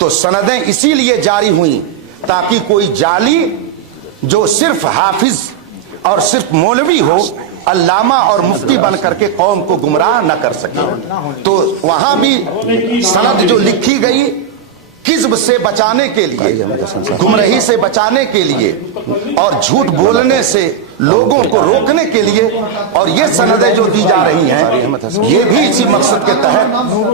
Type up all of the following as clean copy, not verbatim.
تو सनदें इसीलिए जारी हुई ताकि कोई जाली जो सिर्फ हाफिज और सिर्फ मौलवी हो, अल्लामा और मुफ्ती बन करके कौम को गुमराह न कर सके। तो वहां भी सनद जो लिखी गई किज़्ब से बचाने के लिए, गुमराही से बचाने के लिए और झूठ बोलने से लोगों को रोकने के लिए, और ये सनदें जो दी जा रही हैं ये भी इसी मकसद के तहत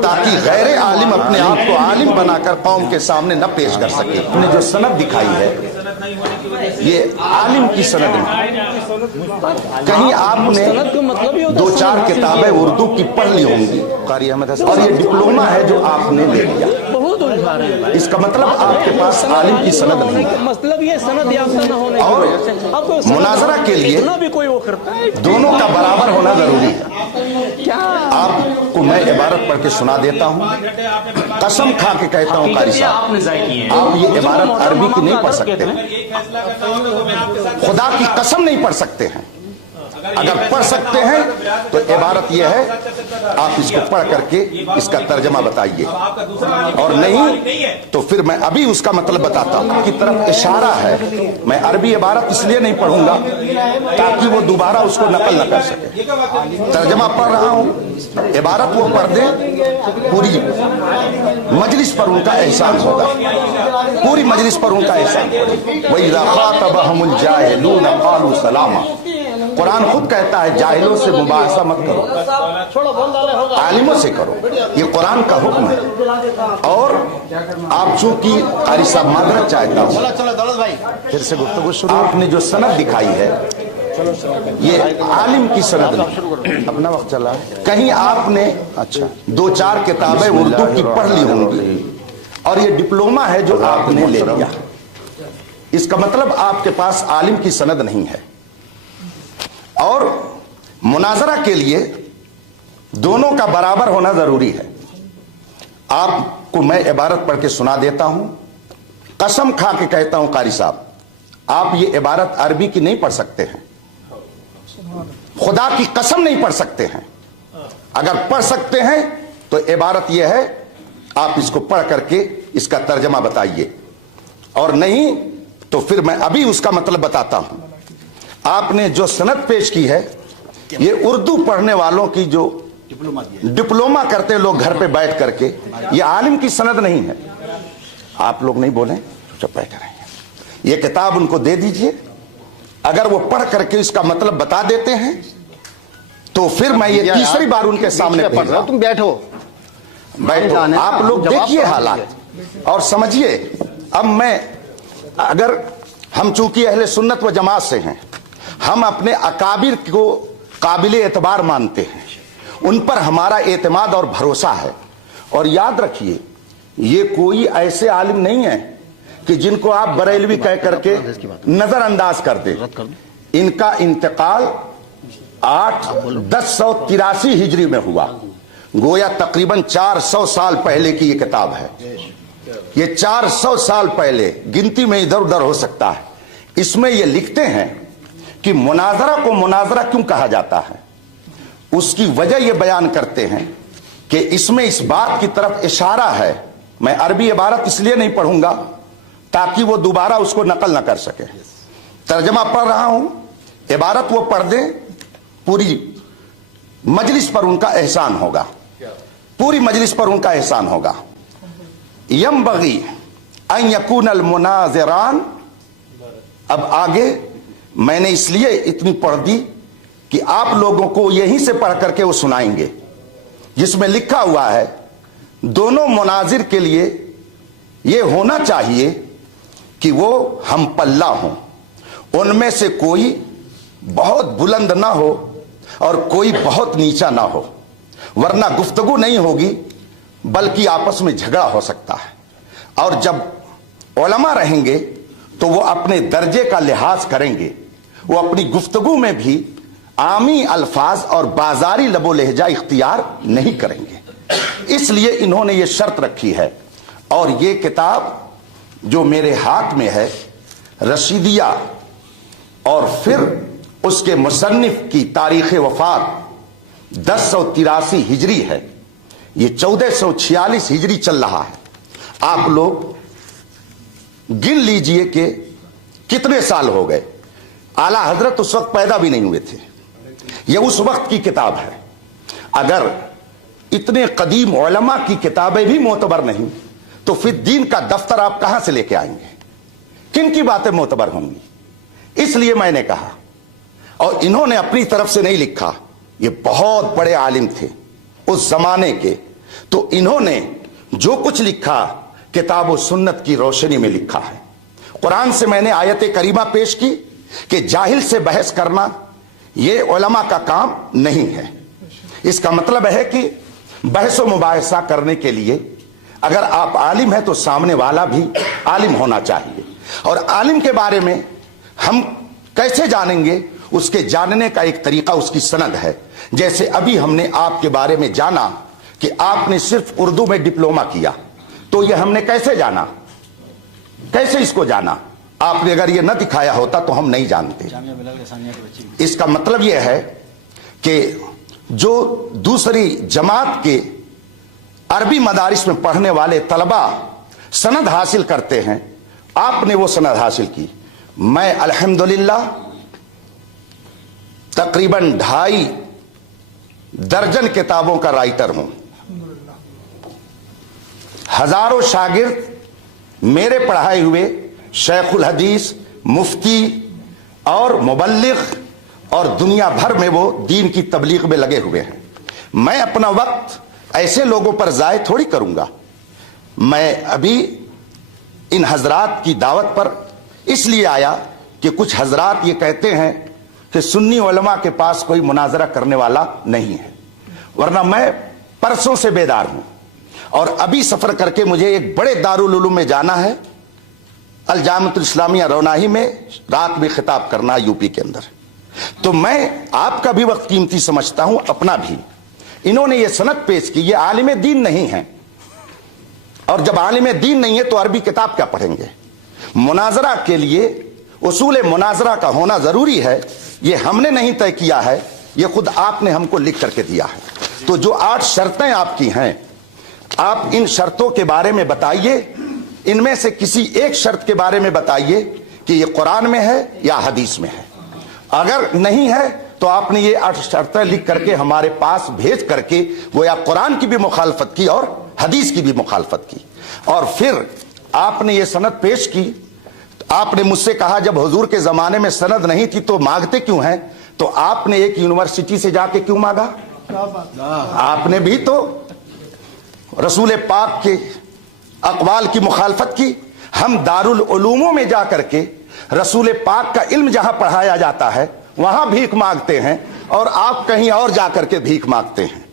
ताकि गैर आलिम अपने आप को आलिम बनाकर कौम के सामने न पेश कर सके। हमने जो सनद दिखाई है ये आलिम की सनद नहीं। कहीं आपने दो चार किताबें उर्दू की पढ़ ली होंगी और ये डिप्लोमा है जो आपने ले लिया, बहुत उलझा रहे हैं। इसका मतलब आपके पास आलिम की सनद नहीं है। मतलब ये सनद याफ्ता न होने और मुनाजरा के लिए भी कोई वो करता है, दोनों का बराबर होना जरूरी है। क्या आपको मैं इबारत पढ़ के सुना देता हूँ, कसम खा के कहता हूँ कारी साहब, आप ये इबारत अरबी की नहीं पढ़ सकते, खुदा की कसम नहीं पढ़ सकते हैं। अगर पढ़ सकते हैं तो इबारत यह है आप इसको पढ़ करके इसका तर्जमा बताइए, और नहीं तो फिर मैं अभी उसका मतलब बताता हूं की तरफ इशारा है। मैं अरबी इबारत इसलिए नहीं पढ़ूंगा ताकि वो दोबारा उसको नकल न कर सके। तर्जमा पढ़ रहा हूं, इबारत वो पढ़ दे, पूरी मजलिस पर उनका एहसान होगा, पूरी मजलिस पर उनका एहसान। वही ख़ातबहुमुल जाहिलून क़ालू सलामा। कुरान खुद कहता है जाहिलों से मुबाहसा मत करो, आलिमों से करो, ये कुरान का हुक्म है। और आप चूंकि कारी साहब माजरत चाहता हूं, फिर से गुफ्तगू शुरू। आपने जो सनद दिखाई है ये आलिम की सनद नहीं। अपना वक्त चला, कहीं आपने अच्छा दो चार किताबें उर्दू की पढ़ ली होंगी और ये डिप्लोमा है जो आपने ले लिया, इसका मतलब आपके पास आलिम की सनद नहीं है। और मुनाजरा के लिए दोनों का बराबर होना जरूरी है। आपको मैं इबारत पढ़ के सुना देता हूं, कसम खा के कहता हूं कारी साहब, आप ये इबारत अरबी की नहीं पढ़ सकते हैं, खुदा की कसम नहीं पढ़ सकते हैं। अगर पढ़ सकते हैं तो इबारत यह है आप इसको पढ़ करके इसका तर्जमा बताइए, और नहीं तो फिर मैं अभी उसका मतलब बताता हूं। आपने जो सनद पेश की है ये उर्दू पढ़ने वालों की जो डिप्लोमा करते हैं लोग घर पे बैठ करके, ये आलिम की सनद नहीं है। आप लोग नहीं बोले, चुप बैठे रहिए। ये किताब उनको दे दीजिए, अगर वो पढ़ करके इसका मतलब बता देते हैं तो फिर मैं ये तीसरी बार उनके सामने पढ़ रहा हूं। तुम बैठो बैठो, आप लोग देखिए हालात और समझिए। अब मैं अगर हम चूंकि अहले सुन्नत व जमात से हैं, हम अपने अकाबिर को काबिले एतबार मानते हैं, उन पर हमारा एतमाद और भरोसा है। और याद रखिए ये कोई ऐसे आलिम नहीं है कि जिनको आप बरेलवी कह करके नजरअंदाज कर दे। इनका इंतकाल 1083 हिजरी में हुआ, गोया तकरीबन 400 साल पहले की ये किताब है। ये 400 साल पहले, गिनती में इधर उधर हो सकता है। इसमें ये लिखते हैं कि मुनाजरा को मुनाजरा क्यों कहा जाता है, उसकी वजह ये बयान करते हैं कि इसमें इस बात की तरफ इशारा है। मैं अरबी इबारत इसलिए नहीं पढ़ूंगा ताकि वो दोबारा उसको नकल न कर सके। तर्जमा पढ़ रहा हूं, इबारत वो पढ़ दे, पूरी मजलिस पर उनका एहसान होगा, पूरी मजलिस पर उनका एहसान होगा। यंबगी अन यकूनल मुनाज़िरान। अब आगे मैंने इसलिए इतनी पढ़ दी कि आप लोगों को यहीं से पढ़ करके वो सुनाएंगे, जिसमें लिखा हुआ है दोनों मुनाजिर के लिए ये होना चाहिए कि वो हम पल्ला हों, उनमें से कोई बहुत बुलंद ना हो और कोई बहुत नीचा ना हो, वरना गुफ्तगू नहीं होगी बल्कि आपस में झगड़ा हो सकता है। और जब उलमा रहेंगे तो वो अपने दर्जे का लिहाज करेंगे, वो अपनी गुफ्तगू में भी आमी अल्फाज और बाजारी लबो लहजा इख्तियार नहीं करेंगे। इसलिए इन्होंने ये शर्त रखी है। और ये किताब जो मेरे हाथ में है रशीदिया, और फिर उसके मुसन्निफ की तारीख वफात 1083 हिजरी है, ये 1446 हिजरी चल रहा है। आप लोग गिन लीजिए कि कितने साल हो गए। आला हजरत उस वक्त पैदा भी नहीं हुए थे। यह उस वक्त की किताब है। अगर इतने कदीम उलमा की किताबें भी मोतबर नहीं तो फिर दीन का दफ्तर आप कहां से लेके आएंगे? किन की बातें मोतबर होंगी? इसलिए मैंने कहा, और इन्होंने अपनी तरफ से नहीं लिखा, ये बहुत बड़े आलिम थे उस जमाने के, तो इन्होंने जो कुछ लिखा किताब व सुन्नत की रोशनी में लिखा है। कुरान से मैंने आयत करीमा पेश की कि जाहिल से बहस करना ये उलमा का काम नहीं है। इसका मतलब है कि बहस व मुबाहिसा करने के लिए अगर आप आलिम हैं तो सामने वाला भी आलिम होना चाहिए। और आलिम के बारे में हम कैसे जानेंगे? उसके जानने का एक तरीका उसकी सनद है। जैसे अभी हमने आपके बारे में जाना कि आपने सिर्फ उर्दू में डिप्लोमा किया, तो ये हमने कैसे जाना? कैसे इसको जाना? आपने अगर ये न दिखाया होता तो हम नहीं जानते। इसका मतलब यह है कि जो दूसरी जमात के अरबी मदारिस में पढ़ने वाले तलबा सनद हासिल करते हैं, आपने वो सनद हासिल की। मैं अल्हम्दुलिल्लाह तकरीबन 2.5 दर्जन किताबों का राइटर हूं। हजारों शागिर्द मेरे पढ़ाए हुए शेखुल हदीस, मुफ्ती और मुबल्लिग और दुनिया भर में वो दीन की तबलीग में लगे हुए हैं। मैं अपना वक्त ऐसे लोगों पर जाय थोड़ी करूंगा। मैं अभी इन हजरात की दावत पर इसलिए आया कि कुछ हजरात ये कहते हैं कि सुन्नी उलमा के पास कोई मुनाजरा करने वाला नहीं है, वरना मैं परसों से बेदार हूं और अभी सफर करके मुझे एक बड़े दारुल उलूम में जाना है, अल जामिअतुल इस्लामिया रौनाही में रात में खिताब करना यूपी के अंदर। तो मैं आपका भी वक्त कीमती समझता हूं, अपना भी। इन्होंने ये सनद पेश की, ये आलिम दीन नहीं है, और जब आलिम दीन नहीं है तो अरबी किताब क्या पढ़ेंगे? मुनाजरा के लिए उसूल मुनाजरा का होना जरूरी है। ये हमने नहीं तय किया है, ये खुद आपने हमको लिख करके दिया है। तो जो 8 शर्तें आपकी हैं, आप इन शर्तों के बारे में बताइए। इनमें से किसी एक शर्त के बारे में बताइए कि ये कुरान में है या हदीस में है। अगर नहीं है तो आपने ये 8 शर्तें लिख करके हमारे पास भेज करके वो या कुरान की भी मुखालफत की और हदीस की भी मुखालफत की, और फिर आपने ये सनद पेश की। आपने मुझसे कहा जब हुजूर के जमाने में सनद नहीं थी तो मांगते क्यों हैं? तो आपने एक यूनिवर्सिटी से जाके क्यों मांगा? आपने भी तो रसूल पाक के अक़वाल की मुखालफत की। हम दारुल उलूमों में जा करके रसूल पाक का इल्म जहां पढ़ाया जाता है वहां भीख मांगते हैं, और आप कहीं और जाकर के भीख मांगते हैं।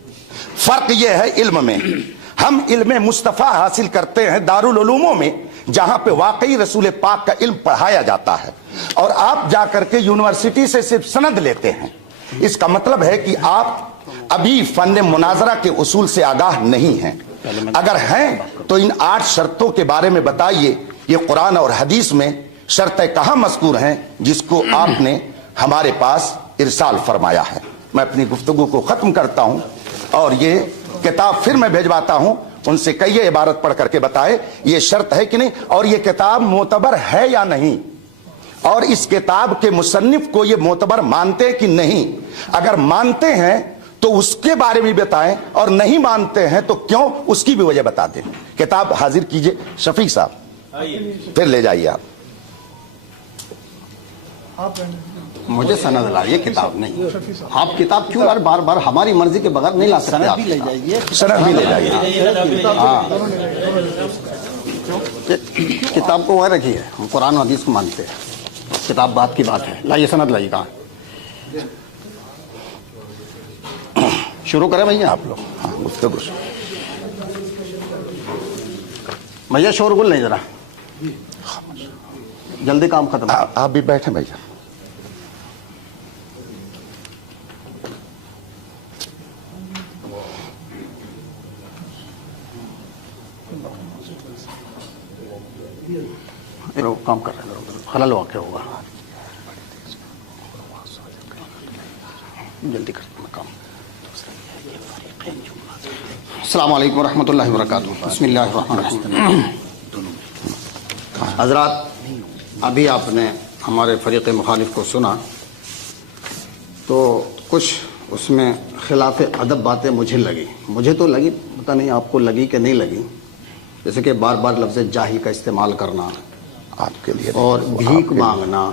फर्क यह है इल्म में, हम इल्म मुस्तफ़ा हासिल करते हैं दारुल उलूमों में जहां पे वाकई रसूल पाक का इल्म पढ़ाया जाता है, और आप जाकर के यूनिवर्सिटी से सिर्फ सनद लेते हैं। इसका मतलब है कि आप अभी फन मुनाजरा के उसूल से आगाह नहीं हैं। अगर हैं तो इन 8 शर्तों के बारे में बताइए। ये कुरान और हदीस में शर्तें कहां मज़कूर हैं जिसको आपने हमारे पास इरसाल फरमाया है? मैं अपनी गुफ्तगू को खत्म करता हूं और ये किताब फिर मैं भेजवाता हूं, उनसे कहिए इबारत पढ़ करके बताए ये शर्त है कि नहीं, और ये किताब मोतबर है या नहीं, और इस किताब के मुसन्निफ को ये मोतबर मानते हैं कि नहीं। अगर मानते हैं तो उसके बारे में बताएं, और नहीं मानते हैं तो क्यों, उसकी भी वजह बता दें। किताब हाजिर कीजिए शफीक साहब, फिर ले जाइए आप। मुझे सनद लाइए, किताब नहीं। आप किताब क्यों यार बार बार हमारी मर्जी के बगैर नहीं ला सकते? सनद भी ले जाइए, सनद भी ले जाइए। हाँ, किताब को वह रखिए, हम कुरान हदीस को मानते हैं, किताब बात की बात है। लाइए सनद लाइए। कहाँ शुरू करें भैया आप लोग? हाँ, गुफ्तगू भैया शोरगुल नहीं, जरा जल्दी काम खत्म। आप भी बैठे भैया। काम कर रहे हैं, खलल वाक़ होगा। जल्दी कर काम। السلام علیکم ورحمۃ اللہ وبرکاتہ. بسم اللہ الرحمن الرحیم. حضرات، ابھی آپ نے ہمارے فریق مخالف کو سنا تو کچھ اس میں خلاف ادب باتیں مجھے تو لگی، پتہ نہیں آپ کو لگی کہ نہیں لگی. جیسے کہ بار بار لفظ جاہل کا استعمال کرنا آپ کے لیے اور بھیک مانگنا،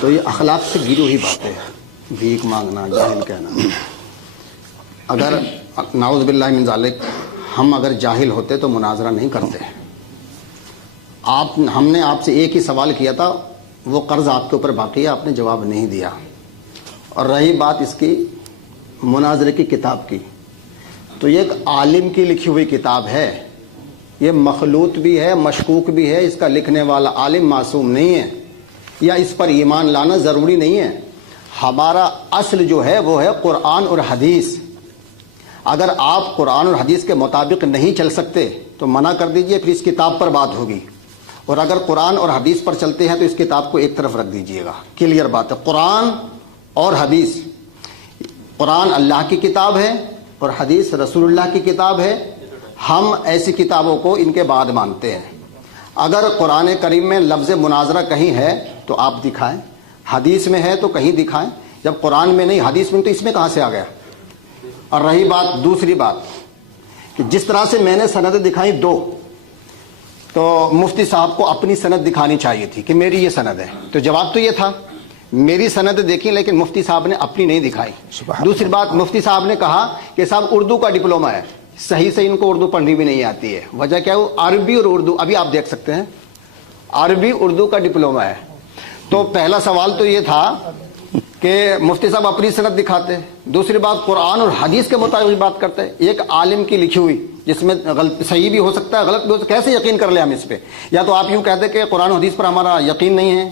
تو یہ اخلاق سے گری ہوئی باتیں ہیں. بھیک مانگنا، جاہل کہنا. اگر نعوذ باللہ من ذالک ہم اگر جاہل ہوتے تو مناظرہ نہیں کرتے. ہم نے آپ سے ایک ہی سوال کیا تھا، وہ قرض آپ کے اوپر باقی ہے، آپ نے جواب نہیں دیا. اور رہی بات اس کی مناظرے کی کتاب کی، تو یہ ایک عالم کی لکھی ہوئی کتاب ہے. یہ مخلوط بھی ہے، مشکوک بھی ہے. اس کا لکھنے والا عالم معصوم نہیں ہے، یا اس پر ایمان لانا ضروری نہیں ہے. ہمارا اصل جو ہے وہ ہے قرآن اور حدیث. اگر آپ قرآن اور حدیث کے مطابق نہیں چل سکتے تو منع کر دیجئے، پھر اس کتاب پر بات ہوگی. اور اگر قرآن اور حدیث پر چلتے ہیں تو اس کتاب کو ایک طرف رکھ دیجئے گا. کلیئر بات ہے. قرآن اور حدیث، قرآن اللہ کی کتاب ہے اور حدیث رسول اللہ کی کتاب ہے. ہم ایسی کتابوں کو ان کے بعد مانتے ہیں. اگر قرآن کریم میں لفظ مناظرہ کہیں ہے تو آپ دکھائیں، حدیث میں ہے تو کہیں دکھائیں. جب قرآن میں نہیں، حدیث میں، تو اس میں کہاں سے آ گیا؟ اور رہی بات دوسری بات کہ جس طرح سے میں نے سندیں دکھائیں دو، تو مفتی صاحب کو اپنی سند دکھانی چاہیے تھی کہ میری یہ سند ہے. تو جواب تو یہ تھا میری سند دیکھیں، لیکن مفتی صاحب نے اپنی نہیں دکھائی. دوسری بات، مفتی صاحب نے کہا کہ صاحب اردو کا ڈپلوما ہے. صحیح سے ان کو اردو پڑھنی بھی نہیں آتی ہے. وجہ کیا ہے؟ وہ عربی اور اردو، ابھی آپ دیکھ سکتے ہیں، عربی اردو کا ڈپلوما ہے. تو پہلا سوال تو یہ تھا کہ مفتی صاحب اپنی سند دکھاتے. دوسری بات، قرآن اور حدیث کے مطابق بات کرتے ہیں. ایک عالم کی لکھی ہوئی جس میں صحیح بھی ہو سکتا ہے، غلط بھی ہو سکتا ہے، کیسے یقین کر لیں ہم اس پہ؟ یا تو آپ یوں کہتے کہ قرآن و حدیث پر ہمارا یقین نہیں ہے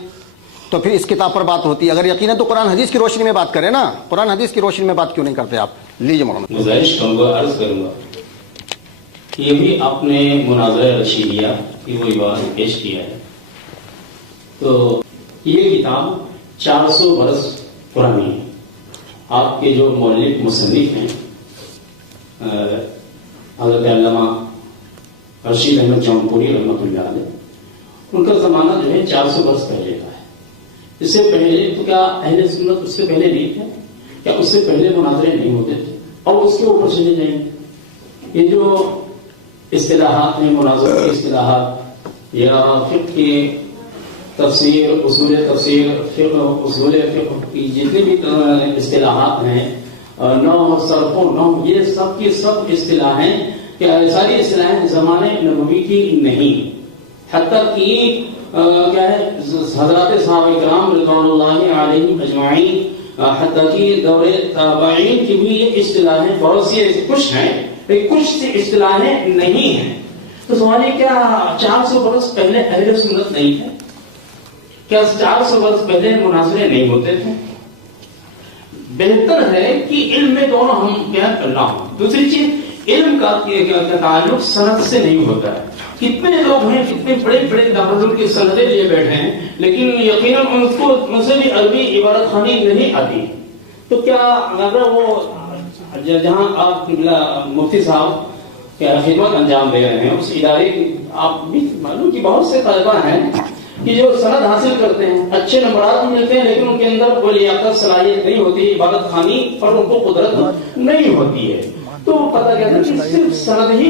تو پھر اس کتاب پر بات ہوتی ہے. اگر یقین ہے تو قرآن حدیث کی روشنی میں بات کریں نا. قرآن حدیث کی روشنی میں بات کیوں نہیں کرتے آپ؟ لیجیے مولانا. گزارش کروں گا، عرض کروں گا، یہ بھی آپ نے مناظرہ رشیدیہ کی وہ عبارت پیش کیا ہے. تو یہ کتاب 400 برس پرانی ہے. آپ کے جو مؤلف مصنف ہیں حضرت علامہ رشید احمد جونپوری رحمۃ اللہ علیہ، ان کا زمانہ جو ہے 400 برس پہلے کا ہے. اس سے پہلے تو کیا اہل سنت اس سے پہلے نہیں تھے؟ کیا اس سے پہلے مناظرے نہیں ہوتے تھے؟ اور اس کے اوپر چلے جائیں گے. یہ جو اصطلاحات ہیں، مناظرے کی اصطلاحات یا فقہ کی تفسیر، اصول تفسیر، فقہ، اصول فقہ کی جتنی بھی اصطلاحات ہیں، نحو، صرف و نحو، یہ سب کی سب اصطلاحیں، کہ ساری اصطلاحیں زمانے نبوی کی نہیں. حتیٰ کہ کیا ہے، حضرات صحابہ کرام رضوان اللہ علیہم اجمعین، حتیٰ کہ دور تابعین کی بھی یہ اصطلاحیں بہت سی کچھ ہیں، لیکن کچھ سی اصطلاحیں نہیں ہیں. تو سوال یہ، کیا 400 برس پہلے اہل سنت نہیں ہے؟ کیا 400 برس پہلے مناظرے نہیں ہوتے تھے؟ بہتر ہے کہ علم میں دونوں ہم کیا کرنا ہو. دوسری چیز، علم کا تعلق سند سے نہیں ہوتا ہے. کتنے لوگ ہیں، کتنے بڑے بڑے دارالعلوم کی سندیں لیے بیٹھے ہیں، لیکن یقیناً ان سے بھی عربی عبارت خانی نہیں آتی. تو کیا اگر وہ جہاں آپ مفتی صاحب کیا خدمت انجام دے رہے ہیں، اس ادارے کی آپ بھی معلوم کہ بہت سے طالبان ہیں کہ جو سند حاصل کرتے ہیں، اچھے نمبرات ملتے ہیں، لیکن ان کے اندر کوئی لیاقت صلاحیت نہیں ہوتی، عبادت خانی پر ان کو قدرت نہیں ہوتی ہے. تو پتہ کیا تھا کہ صرف سند ہی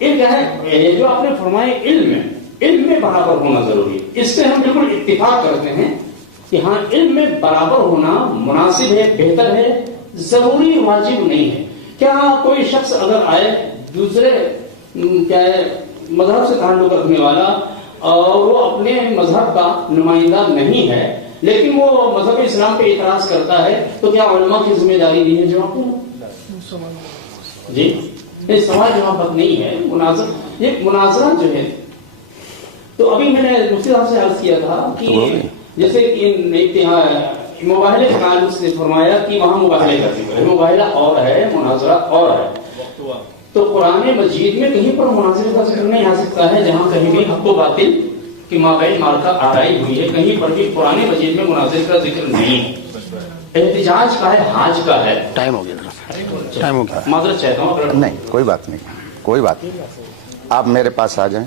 یہ کیا ہے، جو آپ نے فرمایا علم میں برابر ہونا ضروری ہے. اس سے ہم بالکل اتفاق کرتے ہیں کہ ہاں علم میں برابر ہونا مناسب ہے، بہتر ہے، ضروری واجب نہیں ہے. کیا کوئی شخص اگر آئے دوسرے کیا ہے مذہب سے تعلق رکھنے والا اور وہ اپنے مذہب کا نمائندہ نہیں ہے لیکن وہ مذہب اسلام پہ اعتراض کرتا ہے، تو کیا علماء کی ذمہ داری نہیں ہے جواب دینا؟ جی یہ سوال جواب نہیں ہے. یہ مناظرہ جو ہے، تو ابھی میں نے مفتی صاحب سے عرض کیا تھا کہ جیسے کہ مباحلے کے تعلق سے فرمایا کہ وہاں مباحلے کا ذکر ہے، مباحلہ اور ہے، مناظرہ اور ہے. تو قرآن مجید میں کہیں پر مناظرے کا ذکر نہیں آ سکتا ہے، جہاں کہیں بھی حق و باطل کی مابین مارکا آرائی ہوئی ہے، کہیں پر بھی قرآن مجید میں مناظرے کا ذکر نہیں ہے. احتجاج کا ہے، حاج کا ہے. ٹائم ہو گیا. टाइम हो गया। माजरत चाहता हूँ अगर नहीं, कोई बात नहीं, कोई बात नहीं, आप मेरे पास आ जाएं।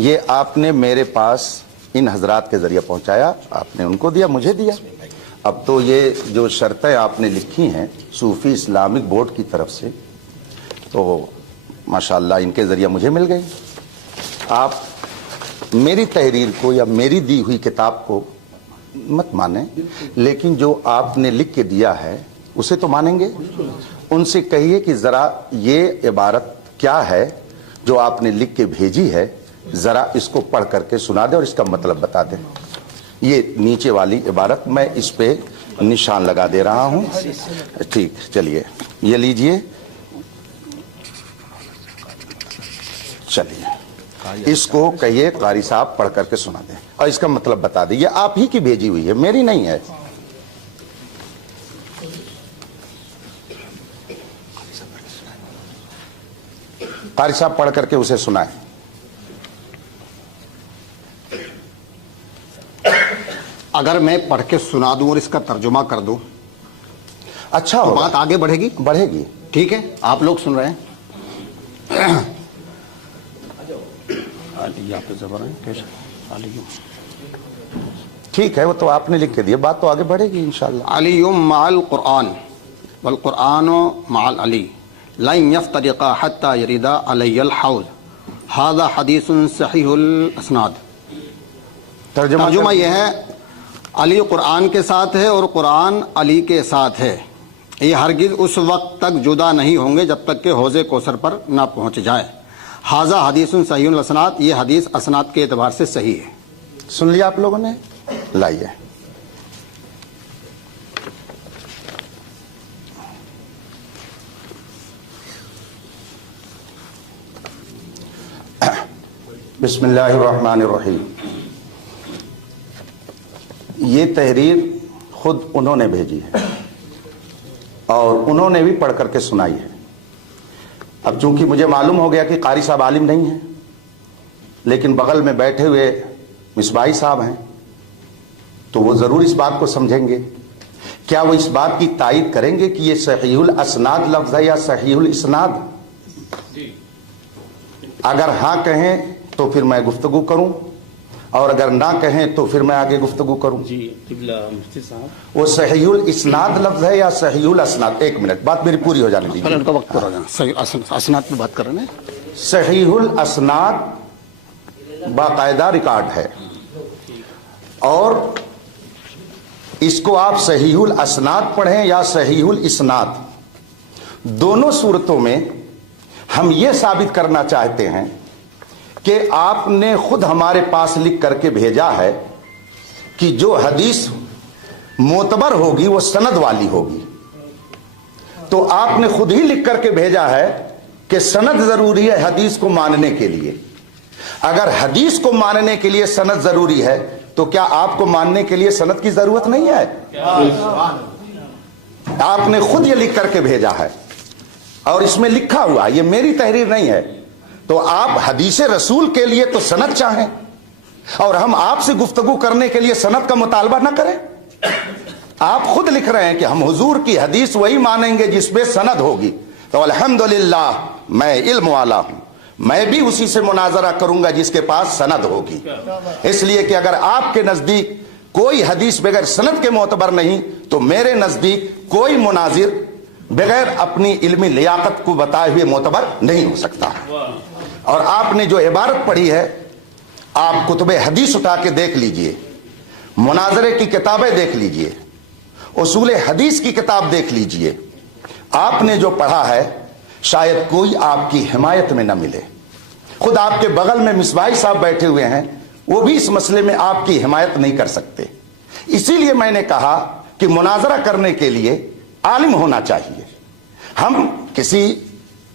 ये आपने मेरे पास इन हजरात के जरिए पहुंचाया, आपने उनको दिया, मुझे दिया। अब तो ये जो शर्तें आपने लिखी हैं सूफी इस्लामिक बोर्ड की तरफ से, तो माशाअल्लाह इनके जरिए मुझे मिल गई। आप मेरी तहरीर को या मेरी दी हुई किताब को मत माने, लेकिन जो आपने लिख के दिया है उसे तो मानेंगे। उनसे कहिए कि जरा ये इबारत क्या है जो आपने लिख के भेजी है, जरा इसको पढ़ करके सुना दे और इसका मतलब बता दे। ये नीचे वाली इबारत मैं इस पे निशान लगा दे रहा हूं। ठीक, चलिए ये लीजिए, चलिए इसको कहिए कारी साहब पढ़ करके सुना दें और इसका मतलब बता दें। ये आप ही की भेजी हुई है, मेरी नहीं है। कारी साहब पढ़ करके उसे सुनाएं। अगर मैं पढ़ के सुना दूं और इसका तर्जुमा कर दूं अच्छा तो होगा, बात आगे बढ़ेगी। बढ़ेगी। ठीक है, आप लोग सुन रहे हैं। ठीक है, वो तो आपने लिख के दिया, बात तो आगे बढ़ेगी इंशाअल्लाह। अलीयुम माल कुरान वल कुरानो माल अली लन यफ्तरिका हत्ता यरिदा अलैयल हौज हादा हदीसुन सहीहुल असनाद। तर्जुमा यह है, अली कुरान के साथ है और कुरान अली के साथ है। ये हरगिज उस वक्त तक जुदा नहीं होंगे जब तक कि हौज़े कौसर पर ना पहुंच जाए। हाजा हदीसुन सहीहुल असनाद, ये हदीस असनाद के एतबार से सही है। सुन लिया आप लोगों ने? लाइए। बिस्मिल्लाहिर्रहमानिर्रहीम। ये तहरीर खुद उन्होंने भेजी है और उन्होंने भी पढ़ करके सुनाई है। अब चूंकि मुझे मालूम हो गया कि कारी साहब आलिम नहीं हैं, लेकिन बगल में बैठे हुए मिसबाही साहब हैं, तो वो जरूर इस बात को समझेंगे। क्या वो इस बात की तायीद करेंगे कि ये सहीहुल असनाद लफ्ज है या सहीहुल इस्नाद? अगर हाँ कहें तो फिर मैं गुफ्तगू करूं, और अगर ना कहें तो फिर मैं आगे गुफ्तगू करूं। जी किबला मुफ्ती साहब, वो सहीहुल इस्नाद लफ्ज है या सहीहुल असनाद? एक मिनट, बात मेरी पूरी हो जाने पहले दीजिए। उनका वक्त पूरा हो जाना। सही असनाद पे बात कर रहे हैं। सहीहुल असनाद बाकायदा रिकॉर्ड है और इसको आप सहीहुल असनाद पढ़ें या सहीहुल इस्नाद, दोनों सूरतों में हम ये साबित करना चाहते हैं कि आपने खुद हमारे पास लिख करके भेजा है कि जो हदीस मोतबर होगी वो सनद वाली होगी। तो आपने खुद ही लिख करके भेजा है कि सनद जरूरी है हदीस को मानने के लिए। अगर हदीस को मानने के लिए सनद जरूरी है तो क्या आपको मानने के लिए सनद की जरूरत नहीं है? आपने खुद ये लिख करके भेजा है और इसमें लिखा हुआ, ये मेरी तहरीर नहीं है। तो आप हदीस रसूल के लिए तो सनद चाहें और हम आपसे गुफ्तगू करने के लिए सनद का मुतालबा ना करें। आप खुद लिख रहे हैं कि हम हुजूर की हदीस वही मानेंगे जिसमें सनद होगी। तो अल्हम्दुलिल्लाह मैं इल्म वाला हूं, मैं भी उसी से मुनाजरा करूंगा जिसके पास सनद होगी। इसलिए कि अगर आपके नजदीक कोई हदीस बगैर सनद के मोतबर नहीं तो मेरे नजदीक कोई मुनाजिर बगैर अपनी इल्मी लियाकत को बताए हुए मोतबर नहीं हो सकता। और आपने जो इबारत पढ़ी है, आप कुतुबे हदीस उठा के देख लीजिए, मुनाजरे की किताबें देख लीजिए, उसूले हदीस की किताब देख लीजिए। आपने जो पढ़ा है शायद कोई आपकी हिमायत में न मिले। खुद आपके बगल में मिसबाही साहब बैठे हुए हैं, वो भी इस मसले में आपकी हिमायत नहीं कर सकते। इसीलिए मैंने कहा कि मुनाजरा करने के लिए आलिम होना चाहिए। हम किसी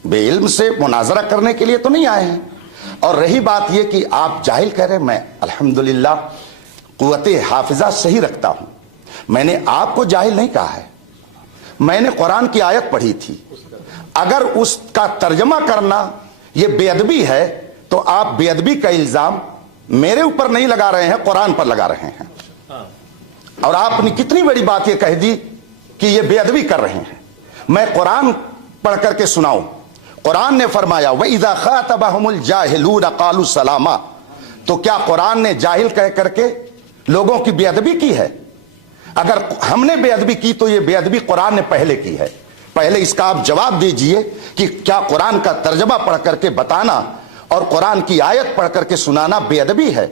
बेइल्म से मुनाजरा करने के लिए तो नहीं आए हैं। और रही बात यह कि आप जाहिल कह रहे हैं, मैं अल्हम्दुलिल्लाह कुव्वते हाफिजा सही रखता हूं, मैंने आपको जाहिल नहीं कहा है। मैंने कुरान की आयत पढ़ी थी, अगर उसका तर्जमा करना यह बेअदबी है तो आप बेअदबी का इल्जाम मेरे ऊपर नहीं लगा रहे हैं, कुरान पर लगा रहे हैं। और आपने कितनी बड़ी बात यह कह दी کہ یہ بے ادبی کر رہے ہیں. میں قرآن پڑھ کر کے سناؤں. قرآن نے فرمایا وَإِذَا خَاطَبَهُمُ الْجَاهِلُونَ قَالُوا سَلَامًا. تو کیا قرآن نے جاہل کہہ کر کے لوگوں کی بے ادبی کی ہے؟ اگر ہم نے بے ادبی کی تو یہ بے ادبی قرآن نے پہلے کی ہے. پہلے اس کا آپ جواب دیجئے کہ کیا قرآن کا ترجمہ پڑھ کر کے بتانا اور قرآن کی آیت پڑھ کر کے سنانا بے ادبی ہے؟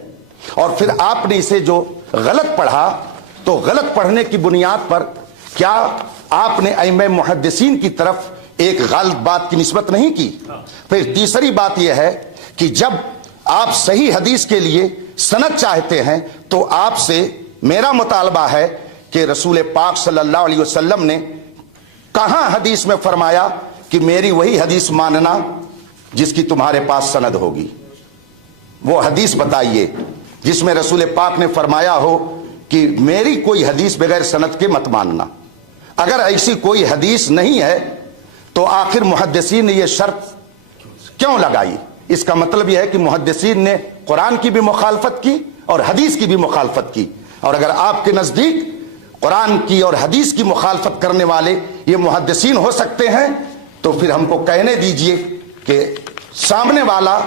اور پھر آپ نے اسے جو غلط پڑھا تو غلط پڑھنے کی بنیاد پر کیا آپ نے ائمہ محدثین کی طرف ایک غلط بات کی نسبت نہیں کی؟ پھر تیسری بات یہ ہے کہ جب آپ صحیح حدیث کے لیے سند چاہتے ہیں تو آپ سے میرا مطالبہ ہے کہ رسول پاک صلی اللہ علیہ وسلم نے کہاں حدیث میں فرمایا کہ میری وہی حدیث ماننا جس کی تمہارے پاس سند ہوگی؟ وہ حدیث بتائیے جس میں رسول پاک نے فرمایا ہو کہ میری کوئی حدیث بغیر سند کے مت ماننا. اگر ایسی کوئی حدیث نہیں ہے تو آخر محدثین نے یہ شرط کیوں لگائی؟ اس کا مطلب یہ ہے کہ محدثین نے قرآن کی بھی مخالفت کی اور حدیث کی بھی مخالفت کی. اور اگر آپ کے نزدیک قرآن کی اور حدیث کی مخالفت کرنے والے یہ محدثین ہو سکتے ہیں تو پھر ہم کو کہنے دیجئے کہ سامنے والا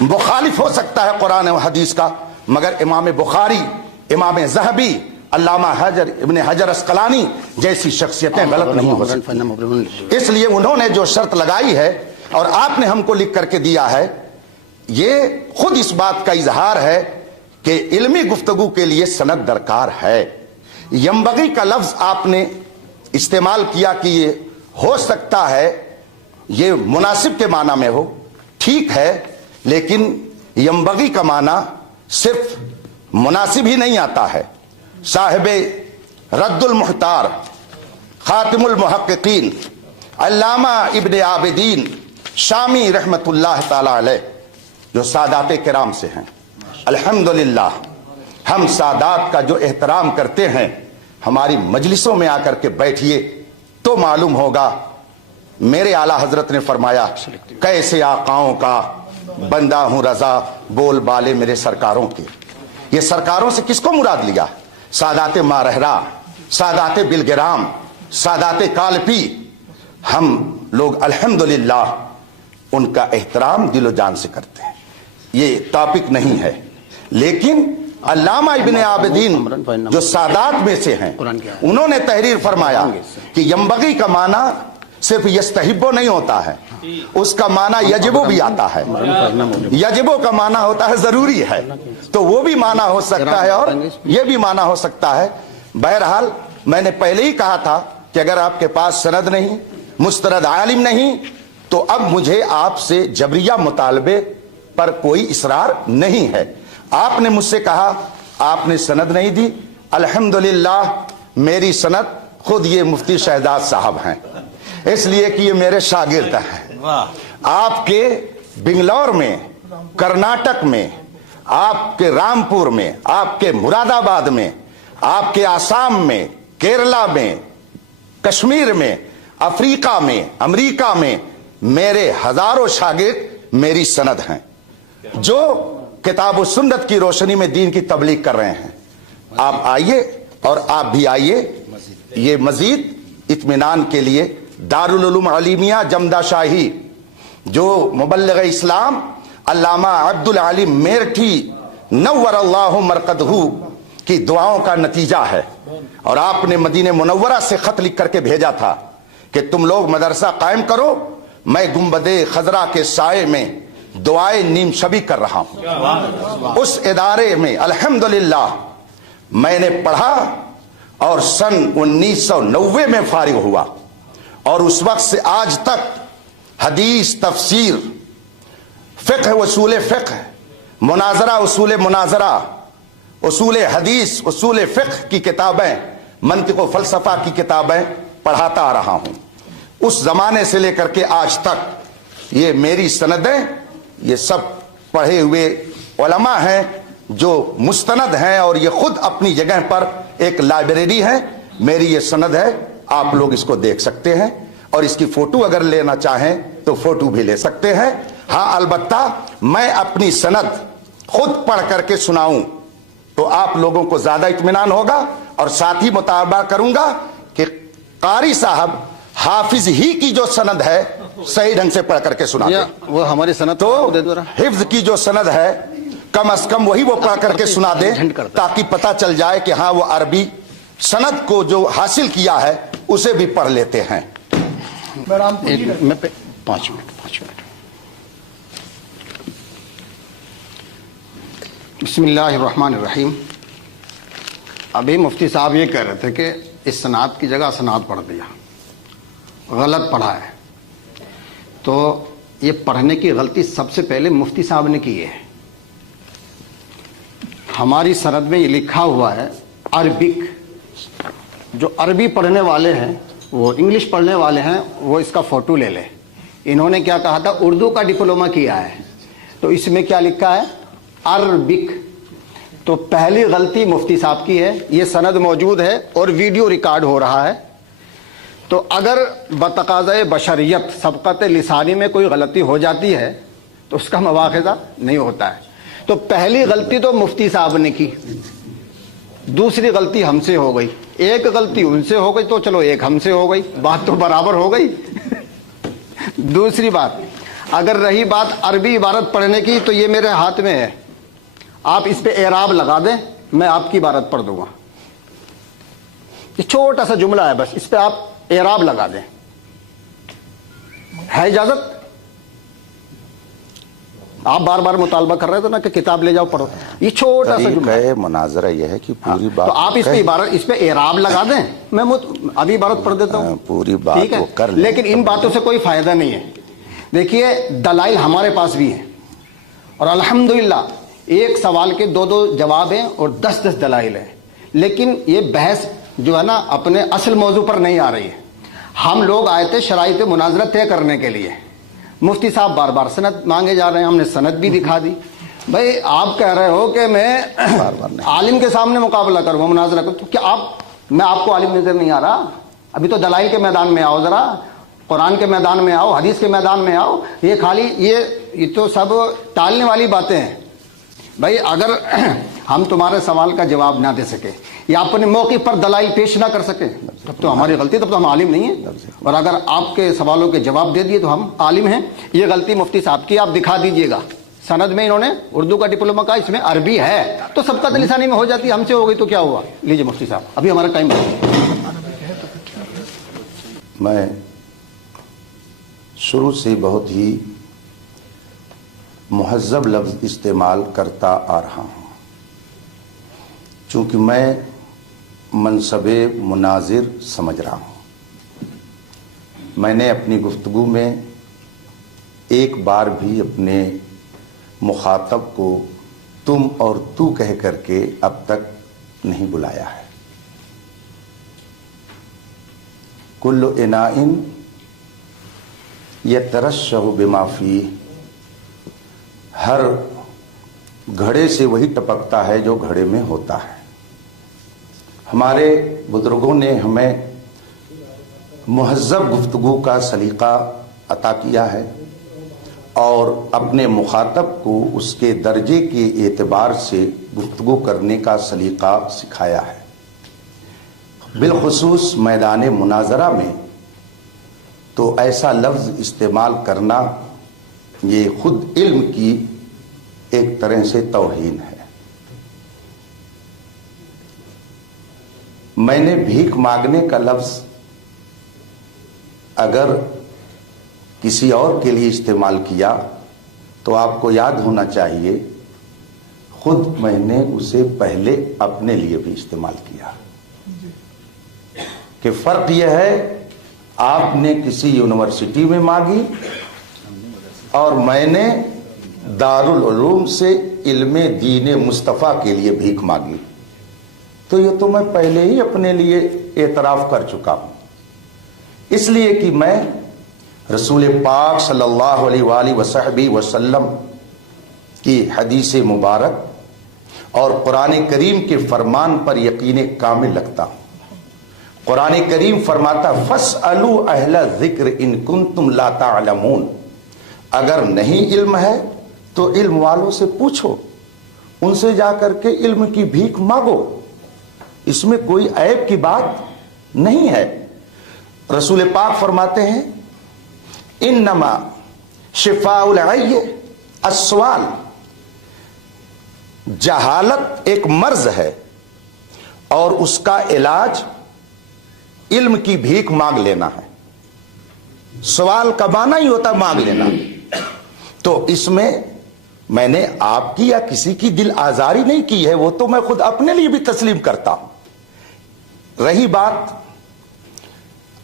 مخالف ہو سکتا ہے قرآن و حدیث کا، مگر امام بخاری، امام ذہبی، علامہ ابن حجر اسقلانی جیسی شخصیتیں غلط نہیں ہو سکتی. اس لیے انہوں نے جو شرط لگائی ہے اور آپ نے ہم کو لکھ کر کے دیا ہے، یہ خود اس بات کا اظہار ہے کہ علمی گفتگو کے لیے سند درکار ہے. ینبغی کا لفظ آپ نے استعمال کیا کہ یہ ہو سکتا ہے، یہ مناسب کے معنی میں ہو، ٹھیک ہے، لیکن ینبغی کا معنی صرف مناسب ہی نہیں آتا ہے. صاحب رد المحتار، خاتم المحققین، علامہ ابن عابدین شامی رحمت اللہ تعالی علیہ جو سادات کرام سے ہیں، الحمدللہ ہم سادات کا جو احترام کرتے ہیں، ہماری مجلسوں میں آ کر کے بیٹھیے تو معلوم ہوگا. میرے اعلیٰ حضرت نے فرمایا کیسے آقاؤں کا بندہ ہوں رضا، بول بالے میرے سرکاروں کے. یہ سرکاروں سے کس کو مراد لیا؟ سادات مارہرا، سادات بلگرام، سادات کالپی. ہم لوگ الحمدللہ ان کا احترام دل و جان سے کرتے ہیں، یہ ٹاپک نہیں ہے. لیکن علامہ ابن عابدین جو سادات میں سے ہیں، انہوں نے تحریر فرمایا کہ ینبغی کا معنی صرف یستحبو نہیں ہوتا ہے، اس کا معنی یجبو بھی آتا ہے. یجبو کا معنی ہوتا ہے ضروری ہے، تو وہ بھی معنی ہو سکتا ہے اور یہ بھی معنی ہو سکتا ہے. بہرحال میں نے پہلے ہی کہا تھا کہ اگر آپ کے پاس سند نہیں، مستند عالم نہیں، تو اب مجھے آپ سے جبریہ مطالبے پر کوئی اصرار نہیں ہے. آپ نے مجھ سے کہا آپ نے سند نہیں دی، الحمدللہ میری سند خود یہ مفتی شہزاد صاحب ہیں، اس لیے کہ یہ میرے شاگرد ہیں. آپ کے بنگلور میں، کرناٹک میں، آپ کے رامپور میں، آپ کے مراد آباد میں، آپ کے آسام میں، کیرلا میں، کشمیر میں، افریقہ میں، امریکہ میں میرے ہزاروں شاگرد میری سند ہیں جو کتاب و سنت کی روشنی میں دین کی تبلیغ کر رہے ہیں. آپ آئیے اور آپ بھی آئیے. یہ مزید اطمینان کے لیے دارالعلوم علیمیہ جمدہ شاہی جو مبلغ اسلام علامہ عبد العلیم میرٹھی نور اللہ مرقدہ کی دعاؤں کا نتیجہ ہے. اور آپ نے مدینہ منورہ سے خط لکھ کر کے بھیجا تھا کہ تم لوگ مدرسہ قائم کرو، میں گنبد خضرا کے سائے میں دعائیں نیم شبی کر رہا ہوں. اس ادارے میں الحمدللہ میں نے پڑھا اور سن 1990 میں فارغ ہوا، اور اس وقت سے آج تک حدیث، تفسیر، فقہ، اصول فقہ، مناظرہ، اصول مناظرہ، اصول حدیث، اصول فقہ کی کتابیں، منطق و فلسفہ کی کتابیں پڑھاتا آ رہا ہوں. اس زمانے سے لے کر کے آج تک یہ میری سندیں، یہ سب پڑھے ہوئے علماء ہیں جو مستند ہیں، اور یہ خود اپنی جگہ پر ایک لائبریری ہے. میری یہ سند ہے، آپ لوگ اس کو دیکھ سکتے ہیں، اور اس کی فوٹو اگر لینا چاہیں تو فوٹو بھی لے سکتے ہیں. ہاں البتہ میں اپنی سند خود پڑھ کر کے سناؤں تو آپ لوگوں کو زیادہ اطمینان ہوگا، اور ساتھ ہی مطالبہ کروں گا کہ कारी साहब हाफिज ही की जो सनद है सही ढंग से पढ़ करके सुना या दे। वो हमारी सनद तो दे दो जरा। हिफ्ज की जो सनद है कम से कम वही वो पढ़ करके सुना दे, ताकि पता चल जाए कि हाँ वो अरबी सनद को जो हासिल किया है उसे भी पढ़ लेते हैं। एक मैं 5 मिनट बिस्मिल्लाहिर्रहमानिर्रहीम। अभी मुफ्ती साहब ये कह रहे थे कि इस सनाद की जगह सनाद पढ़ दिया, गलत पढ़ा है। तो ये पढ़ने की गलती सबसे पहले मुफ्ती साहब ने की है। हमारी सनद में ये लिखा हुआ है अरबिक। जो अरबी पढ़ने वाले हैं, वो इंग्लिश पढ़ने वाले हैं, वो इसका फोटो ले ले। इन्होंने क्या कहा था, उर्दू का डिप्लोमा किया है, तो इसमें क्या लिखा है, अरबिक। तो पहली गलती मुफ्ती साहब की है। ये सनद मौजूद है और वीडियो रिकॉर्ड हो रहा है। तो अगर बतकाज़े बशरियत सबक़त लिसानी में कोई गलती हो जाती है तो उसका मवाख़िज़ा नहीं होता है। तो पहली गलती तो मुफ्ती साहब ने की, दूसरी गलती हमसे हो गई, एक गलती उनसे हो गई, तो चलो एक हमसे हो गई, बात तो बराबर हो गई। दूसरी बात, अगर रही बात अरबी इबारत पढ़ने की, तो ये मेरे हाथ में है, आप इस पे एराब लगा दें, मैं आपकी इबारत पढ़ दूंगा। ये छोटा सा जुमला है, बस इस पे आप एराब लगा दें। है इजाजत? आप बार बार मुतालबा कर रहे थे ना कि किताब ले जाओ पढ़ो। ये छोटा सा जुमला है। मुनाजरा यह है कि पूरी बात तो आप इस पे एराब लगा दें, मैं अभी इबारत पढ़ देता हूँ। पूरी बात ठीक है, वो कर लें। लेकिन इन बातों से कोई फायदा नहीं है। देखिए दलाइल हमारे पास भी है और अल्हम्दुलिल्लाह एक सवाल के 2-2 जवाब हैं और 10-10 दलाइल हैं। लेकिन ये बहस जो है ना अपने असल मौजू पर नहीं आ रही है। हम लोग आए थे शराइत मुनाजरा तय करने के लिए। मुफ्ती साहब बार बार सनद मांगे जा रहे हैं, हमने सनद भी दिखा दी। भाई आप कह रहे हो कि मैं आलिम के सामने मुकाबला करूँ, मुनाजरा करूँ, तो क्या मैं आपको आलिम नजर नहीं आ रहा? अभी तो दलाइल के मैदान में आओ, जरा कुरान के मैदान में आओ, हदीस के मैदान में आओ। ये खाली ये तो सब टालने वाली बातें हैं। भाई अगर हम तुम्हारे सवाल का जवाब ना दे सके या अपने मौके पर दलाइल पेश ना कर सके, तब तो हमारी गलती, तब तो हम आलिम नहीं हैं। और अगर आपके सवालों के जवाब दे दिए तो हम आलिम हैं। ये गलती मुफ्ती साहब की, आप दिखा दीजिएगा। सनद में इन्होंने उर्दू का डिप्लोमा का, इसमें अरबी है, तो सबका लिसानी में हो जाती है, हमसे हो गई तो क्या हुआ? लीजिए मुफ्ती साहब, अभी हमारा टाइम मैं शुरू से बहुत ही मुहज़्ज़ब लफ्ज़ इस्तेमाल करता आ रहा हूँ, चूँकि मैं मनसबे मुनाजिर समझ रहा हूँ। मैंने अपनी गुफ्तगू में एक बार भी अपने मुखातब को तुम और तू कह करके अब तक नहीं बुलाया है। कुल्लु इनाइन यतरश्शहु बिमा फीह, हर घड़े से वही टपकता है जो घड़े में होता है। हमारे बुजुर्गों ने हमें मुहज़्ज़ब गुफ्तगू का सलीका अता किया है और अपने मुखातब को उसके दर्जे के एतबार से गुफ्तगू करने का सलीका सिखाया है। बिलखुसूस मैदान मुनाजरा में तो ऐसा लफ्ज़ इस्तेमाल करना ये खुद इल्म की एक तरह से तौहीन है। मैंने भीख मांगने का लफ्ज़ अगर किसी और के लिए इस्तेमाल किया तो आपको याद होना चाहिए खुद मैंने उसे पहले अपने लिए भी इस्तेमाल किया। कि फर्क यह है, आपने किसी यूनिवर्सिटी में मांगी और मैंने दारुल उलूम से इल्मे दीन मुस्तफ़ा के लिए भीख मांगी, तो ये तो मैं पहले ही अपने लिए एतराफ़ कर चुका हूं। इसलिए कि मैं रसूल पाक सल्लल्लाहु अलैहि वसल्लम की हदीस मुबारक और कुरान करीम के फरमान पर यकीन कामिल रखता हूं। कुरान करीम फरमाता फस्अलू अहला ज़िक्र इन कुंतुम ला तालमून, अगर नहीं इल्म है तो इल्म वालों से पूछो, उनसे जाकर के इल्म की भीख मांगो। इसमें कोई ऐब की बात नहीं है। रसूल पाक फरमाते हैं इन्नमा शिफाउल अय्य अस्सवाल, जहालत एक मर्ज है और उसका इलाज इल्म की भीख मांग लेना है। सवाल का माना ही होता मांग लेना। तो इसमें मैंने आपकी या किसी की दिल आजारी नहीं की है, वो तो मैं खुद अपने लिए भी तस्लीम करता हूं। रही बात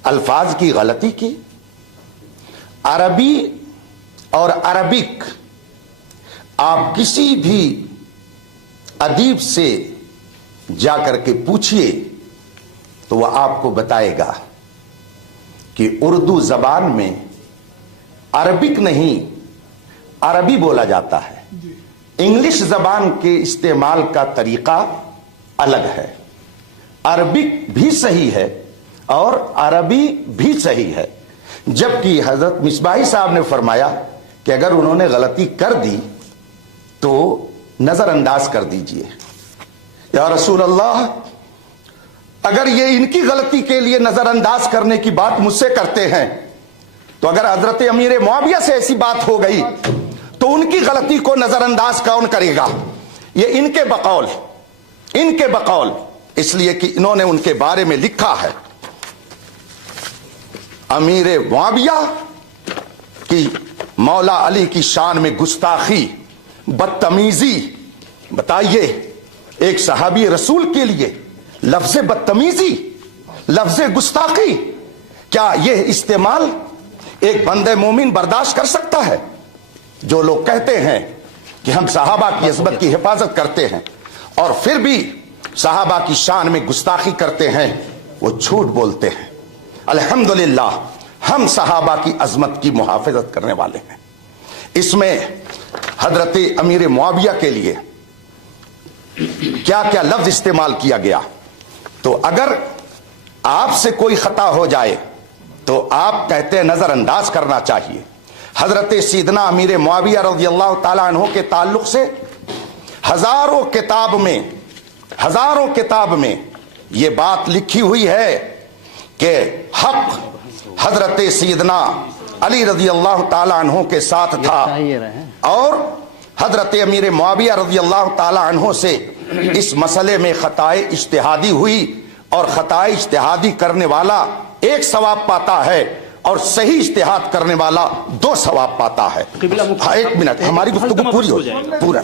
अल्फाज की गलती की, अरबी और अरबिक आप किसी भी अदीब से जाकर के पूछिए तो वह आपको बताएगा कि उर्दू जबान में अरबिक नहीं अरबी बोला जाता है। इंग्लिश जबान के इस्तेमाल का तरीका अलग है। अरबिक भी सही है और अरबी भी सही है। जबकि हजरत मिसबाही साहब ने फरमाया कि अगर उन्होंने गलती कर दी तो नजरअंदाज कर दीजिए। या रसूल अल्लाह, अगर ये इनकी गलती के लिए नजरअंदाज करने की बात मुझसे करते हैं तो अगर हजरत अमीर मुआविया से ऐसी बात हो गई तो उनकी गलती को नजरअंदाज कौन करेगा? ये इनके बकौल, इसलिए कि इन्होंने उनके बारे में लिखा है अमीर मुआविया की मौला अली की शान में गुस्ताखी, बदतमीजी। बताइए, एक सहाबी रसूल के लिए लफ्ज बदतमीजी, लफ्ज गुस्ताखी, क्या यह इस्तेमाल एक बंदे मोमिन बर्दाश्त कर सकता है? जो लोग कहते हैं कि हम सहाबा की अज़मत की हिफाजत करते हैं और फिर भी सहाबा की शान में गुस्ताखी करते हैं, वो झूठ बोलते हैं। अल्हम्दुलिल्लाह, हम सहाबा की अज़मत की मुहाफ़िज़त करने वाले हैं। इसमें हजरत अमीर मुआविया के लिए क्या क्या लफ्ज इस्तेमाल किया गया, तो अगर आपसे कोई खता हो जाए तो आप कहते हैं नजरअंदाज करना चाहिए। हजरत सीदना अमीर मुआविया रज़ियल्लाहु ताला अन्हु के ताल्लुक से हजारों किताब में यह बात लिखी हुई है कि हक हजरत सीदना अली रज़ियल्लाहु ताला अन्हु के साथ था और हजरत अमीर मुआविया रज़ियल्लाहु ताला अन्हु से इस मसले में खताए इज्तिहादी हुई और खताए इज्तिहादी करने वाला 1 सवाब पाता है और सही इज्तिहाद करने वाला 2 सवाब पाता है। हाँ, 1 मिनट, हमारी गुफ्तगू पूरी हो जाए, पूरी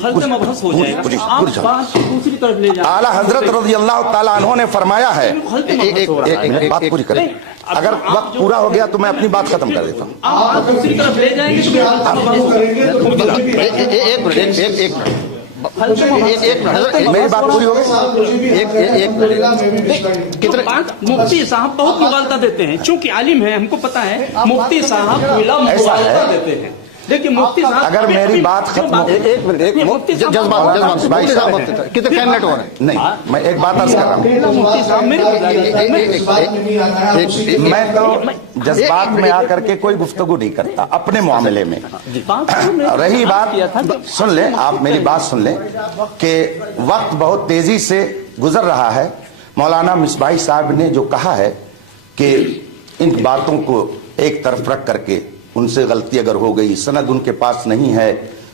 आला हजरत रज़ियल्लाहु ताला अन्हु ने फरमाया है, एक बात पूरी करें, अगर वक्त पूरा हो गया तो मैं अपनी बात खत्म कर देता हूं। दूसरी तरफ ले जाएंगे मेरी बात पूरी हो गई। मुफ्ती साहब बहुत मुगालता देते हैं, चूंकि आलिम है, हमको पता है मुफ्ती साहब मुगालता देते हैं। देखिए मुफ्ती साहब, अगर मेरी बात खत्म हो, कितने कैंडिडेट हो रहे हैं? नहीं, मैं एक बात अर्ज कर रहा हूँ। मुफ्ती साहब मैं तो जज्बात में आकर के कोई गुफ्तगू नहीं करता अपने मामले में। रही बात, सुन लें आप, मेरी बात सुन लें कि वक्त बहुत तेजी से गुजर रहा है। मौलाना मिसबाही साहब ने जो कहा है कि इन बातों को एक तरफ रख करके उनसे गलती अगर हो गई, सनद उनके पास नहीं है,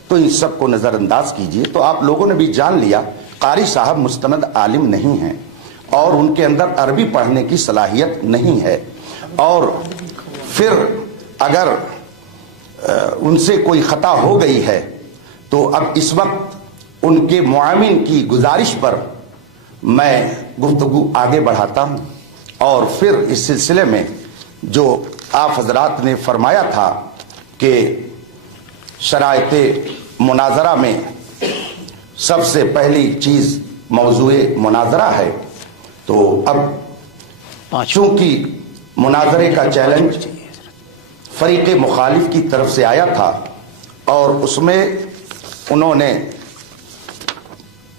तो इन सब को नजरअंदाज कीजिए। तो आप लोगों ने भी जान लिया कारी साहब मुस्तनद आलिम नहीं हैं और उनके अंदर अरबी पढ़ने की सलाहियत नहीं है। और फिर अगर उनसे कोई खता हो गई है तो अब इस वक्त उनके मुआविन की गुजारिश पर मैं गुफ्तगू आगे बढ़ाता हूं और फिर इस सिलसिले में जो आप हजरात ने फरमाया था कि शरायते मुनाजरा में सबसे पहली चीज मौजूए मुनाजरा है, तो अब चूंकि मुनाजरे का चैलेंज फरीक़े मुखालिफ की तरफ से आया था और उसमें उन्होंने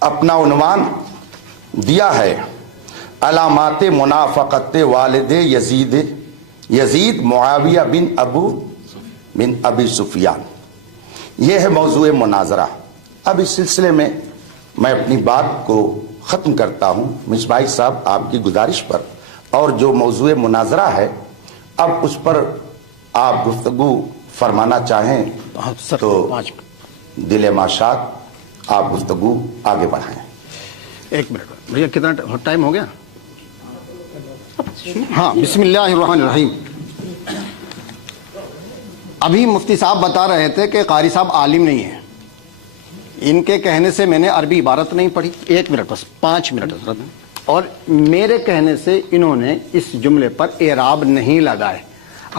अपना उन्वान दिया है अलामात मुनाफ़क़त वालिद यजीद मुआविया बिन अबी सुफियान। यह है मौजूए मुनाजरा। अब इस सिलसिले में मैं अपनी बात को ख़त्म करता हूँ मिसबाही साहब आपकी गुजारिश पर, और जो मौजूए मुनाजरा है اب اس پر آپ گفتگو فرمانا چاہیں سر تو 5 دل ماشاء آپ گفتگو آگے بڑھائیں. 1 منٹ بھیا، کتنا ٹائم ہو گیا؟ ہاں، بسم اللہ الرحمن الرحیم. ابھی مفتی صاحب بتا رہے تھے کہ قاری صاحب عالم نہیں ہیں. ان کے کہنے سے میں نے عربی عبارت نہیں پڑھی. 1 منٹ بس، 5 منٹ حضرت. اور میرے کہنے سے انہوں نے اس جملے پر اعراب نہیں لگائے.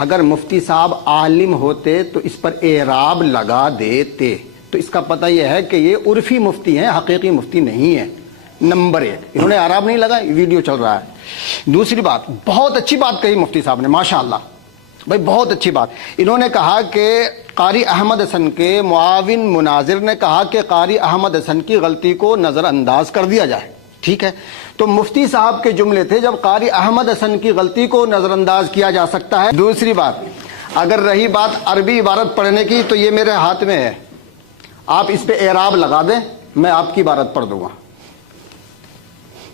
اگر مفتی صاحب عالم ہوتے تو اس پر اعراب لگا دیتے. تو اس کا پتہ یہ ہے کہ یہ عرفی مفتی ہیں، حقیقی مفتی نہیں ہے. نمبر 1، انہوں نے اعراب نہیں لگا. ویڈیو چل رہا ہے. دوسری بات، بہت اچھی بات کہی مفتی صاحب نے، ماشاءاللہ بھائی، بہت اچھی بات. انہوں نے کہا کہ قاری احمد حسن کے معاون مناظر نے کہا کہ قاری احمد حسن کی غلطی کو نظر انداز کر دیا جائے. ٹھیک ہے، تو مفتی صاحب کے جملے تھے جب قاری احمد حسن کی غلطی کو نظر انداز کیا جا سکتا ہے. دوسری بات، اگر رہی بات عربی عبارت پڑھنے کی تو یہ میرے ہاتھ میں ہے. آپ اس پہ اعراب لگا دیں، میں آپ کی عبارت پڑھ دوں گا.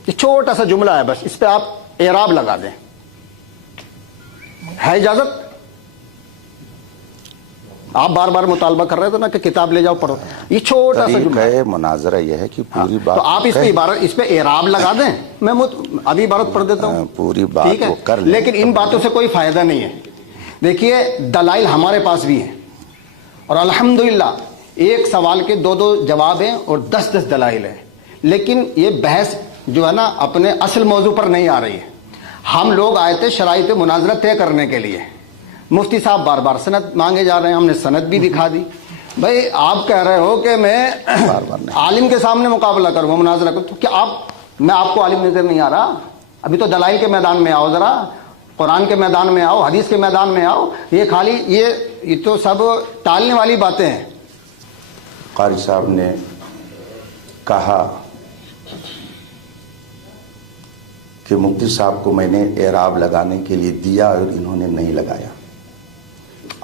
یہ چھوٹا سا جملہ ہے، بس اس پہ آپ اعراب لگا دیں. ہے اجازت؟ آپ بار بار مطالبہ کر رہے تھے نا کہ کتاب لے جاؤ پڑھو. یہ چھوٹا سا جملہ ہے. مناظرہ یہ ہے کہ پوری بات تو آپ اس پہ عبارت، اس پہ اعراب لگا دیں. میں ابھی عبارت پڑھ دیتا ہوں. پوری بات ٹھیک ہے، وہ کر لیں. لیکن ان باتوں سے کوئی فائدہ نہیں ہے. دیکھیے، دلائل ہمارے پاس بھی ہیں، اور الحمدللہ 1 سوال کے 2 جواب ہیں اور 10 دلائل ہیں. لیکن یہ بحث جو ہے نا اپنے اصل موضوع پر نہیں آ رہی ہے. ہم لوگ آئے تھے شرائط مناظرہ طے کرنے کے لیے. مفتی صاحب بار بار سند مانگے جا رہے ہیں، ہم نے سند بھی دکھا دی. بھائی آپ کہہ رہے ہو کہ میں عالم کے سامنے مقابلہ کروں، مناظرہ کروں، تو کیا میں آپ کو عالم نظر نہیں آ رہا؟ ابھی تو دلائل کے میدان میں آؤ، ذرا قرآن کے میدان میں آؤ، حدیث کے میدان میں آؤ. یہ خالی یہ تو سب ٹالنے والی باتیں ہیں. قاری صاحب نے کہا کہ مفتی صاحب کو میں نے اعراب لگانے کے لیے دیا اور انہوں نے نہیں لگایا.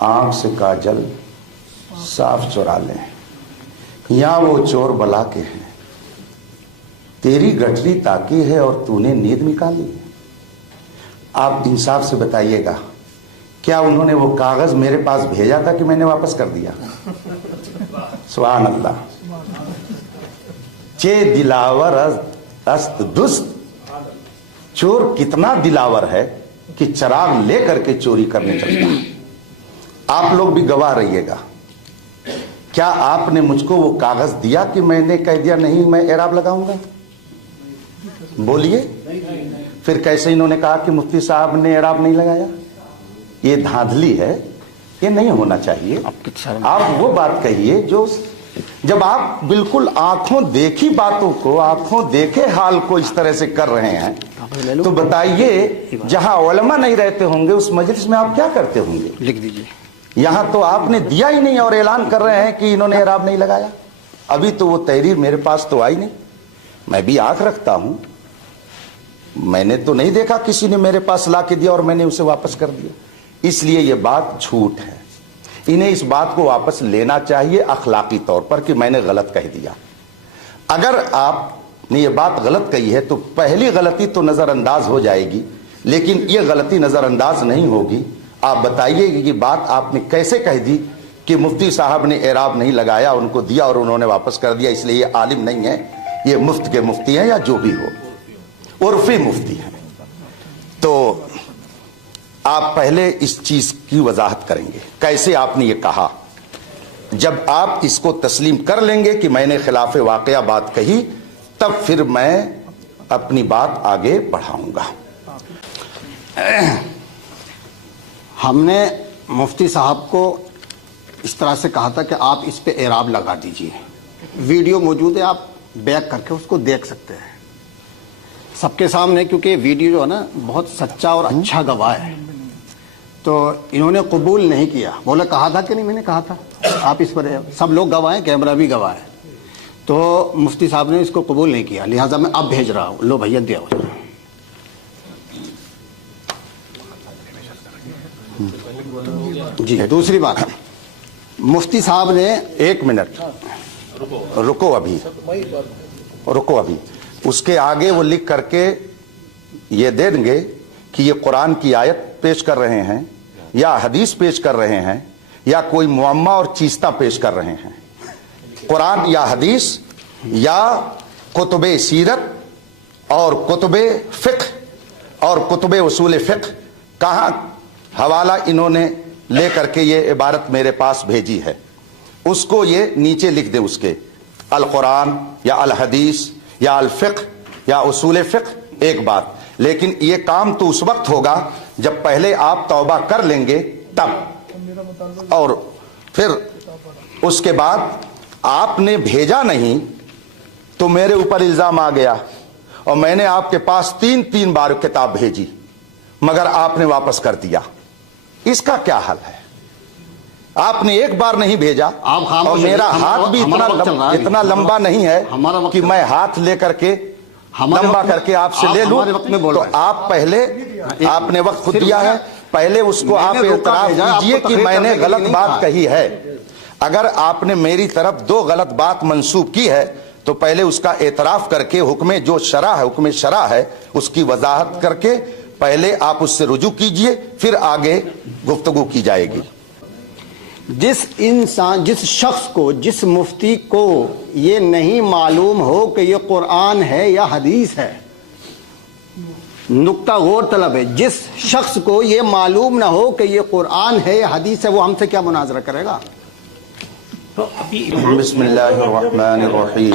آنکھ سے کاجل صاف چورا لیں، یہاں وہ چور بلا کے ہیں. تیری گٹری تاکی ہے اور تو نے نیند نکالی. آپ انصاف سے بتائیے گا، کیا انہوں نے وہ کاغذ میرے پاس بھیجا تھا کہ میں نے واپس کر دیا؟ سبحان اللہ. چے دلاور است دست. چور کتنا دلاور ہے کہ چراغ لے کر کے چوری کرنے چلتا ہے. آپ لوگ بھی گواہ رہیے گا. کیا آپ نے مجھ کو وہ کاغذ دیا کہ میں نے کہہ دیا نہیں میں اعراب لگاؤں گا؟ بولیے. پھر کیسے انہوں نے کہا کہ مفتی صاحب نے اعراب نہیں لگایا؟ یہ دھاندلی ہے، یہ نہیں ہونا چاہیے. آپ وہ بات کہیے جو جب آپ بالکل آنکھوں دیکھی باتوں کو، آنکھوں دیکھے حال کو اس طرح سے کر رہے ہیں، تو بتائیے جہاں علماء نہیں رہتے ہوں گے اس مجلس میں آپ کیا کرتے ہوں گے؟ لکھ دیجیے. یہاں تو آپ نے دیا ہی نہیں اور اعلان کر رہے ہیں کہ انہوں نے اعراب نہیں لگایا. ابھی تو وہ تحریر میرے پاس تو آئی نہیں. میں بھی آنکھ رکھتا ہوں، میں نے تو نہیں دیکھا کسی نے میرے پاس لا کے دیا اور میں نے اسے واپس کر دیا. اس لیے یہ بات جھوٹ ہے. انہیں اس بات کو واپس لینا چاہیے اخلاقی طور پر کہ میں نے غلط کہہ دیا. اگر آپ نے یہ بات غلط کہی ہے تو پہلی غلطی تو نظر انداز ہو جائے گی، لیکن یہ غلطی نظر انداز نہیں ہوگی. آپ بتائیے کہ یہ بات آپ نے کیسے کہہ دی کہ مفتی صاحب نے اعراب نہیں لگایا، ان کو دیا اور انہوں نے واپس کر دیا، اس لیے یہ عالم نہیں ہے، یہ مفت کے مفتی ہیں یا جو بھی ہو، عرفی مفتی ہیں. تو آپ پہلے اس چیز کی وضاحت کریں گے کیسے آپ نے یہ کہا. جب آپ اس کو تسلیم کر لیں گے کہ میں نے خلاف واقعہ بات کہی، تب پھر میں اپنی بات آگے بڑھاؤں گا. ہم نے مفتی صاحب کو اس طرح سے کہا تھا کہ آپ اس پہ اعراب لگا دیجئے. ویڈیو موجود ہے، آپ بیک کر کے اس کو دیکھ سکتے ہیں سب کے سامنے، کیونکہ ویڈیو جو ہے نا بہت سچا اور اچھا گواہ ہے. تو انہوں نے قبول نہیں کیا. بولا کہا تھا کہ نہیں، میں نے کہا تھا. آپ اس پر سب لوگ گواہ ہیں، کیمرہ بھی گواہ ہے. تو مفتی صاحب نے اس کو قبول نہیں کیا، لہٰذا میں اب بھیج رہا ہوں. لو بھیا دیا ہو. جی دوسری بات، مفتی صاحب نے 1 منٹ رکو ابھی اس کے آگے وہ لکھ کر کے یہ دے دیں گے کہ یہ قرآن کی آیت پیش کر رہے ہیں یا حدیث پیش کر رہے ہیں یا کوئی معمہ اور چیستہ پیش کر رہے ہیں. قرآن یا حدیث یا کتب سیرت اور کتب فقہ اور کتب اصول فقہ, کہاں حوالہ انہوں نے لے کر کے یہ عبارت میرے پاس بھیجی ہے, اس کو یہ نیچے لکھ دیں, اس کے القرآن یا الحدیث یا الفقہ یا اصول فقہ. ایک بات, لیکن یہ کام تو اس وقت ہوگا جب پہلے آپ توبہ کر لیں گے تب, اور پھر اس کے بعد آپ نے بھیجا نہیں تو میرے اوپر الزام آ گیا, اور میں نے آپ کے پاس تین بار کتاب بھیجی مگر آپ نے واپس کر دیا. اس کا کیا حل ہے؟ آپ نے ایک بار نہیں بھیجا, اور میرا ہاتھ بھی اتنا لمبا نہیں ہے کہ میں ہاتھ لے کر کے لمبا کر کے آپ سے لے لوں. تو آپ پہلے, آپ نے وقت خود دیا ہے, پہلے اس کو آپ اعتراف کیجئے کہ میں نے غلط بات کہی ہے. اگر آپ نے میری طرف 2 غلط بات منسوب کی ہے تو پہلے اس کا اعتراف کر کے حکم جو شرع ہے, حکم شرع ہے, اس کی وضاحت کر کے پہلے آپ اس سے رجوع کیجئے, پھر آگے گفتگو کی جائے گی. جس شخص کو, جس مفتی کو یہ نہیں معلوم ہو کہ یہ قرآن ہے یا حدیث ہے, نقطہ غور طلب ہے, جس شخص کو یہ معلوم نہ ہو کہ یہ قرآن ہے یا حدیث ہے, وہ ہم سے کیا مناظرہ کرے گا؟ بسم اللہ الرحمن الرحیم.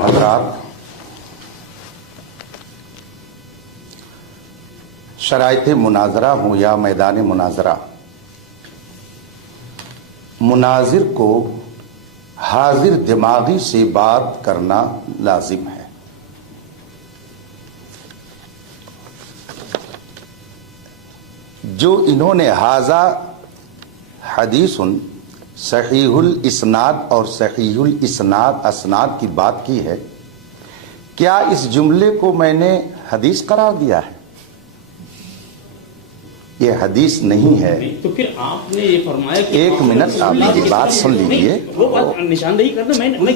حضرات, شرائط مناظرہ ہوں یا میدان مناظرہ, مناظر کو حاضر دماغی سے بات کرنا لازم ہے. جو انہوں نے ھذا حدیث صحیح الاسناد اور صحیح الاسناد اسناد کی بات کی ہے, کیا اس جملے کو میں نے حدیث قرار دیا ہے؟ یہ حدیث نہیں ہے. تو پھر آپ نے یہ فرمایا کہ ایک منٹ, آپ میری بات سن لیجیے. وہ بات نشاندہی کرنا, میں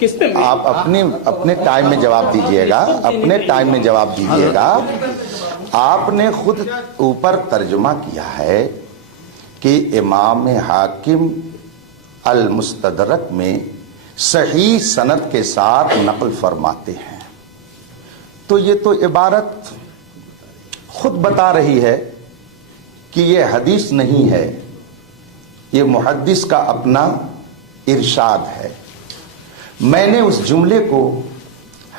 کس پہ آپ اپنے ٹائم میں جواب دیجیے گا, اپنے ٹائم میں جواب دیجیے گا. آپ نے خود اوپر ترجمہ کیا ہے کہ امام حاکم المستدرک میں صحیح سند کے ساتھ نقل فرماتے ہیں. تو یہ تو عبارت خود بتا رہی ہے کہ یہ حدیث نہیں ہے, یہ محدث کا اپنا ارشاد ہے. میں نے اس جملے کو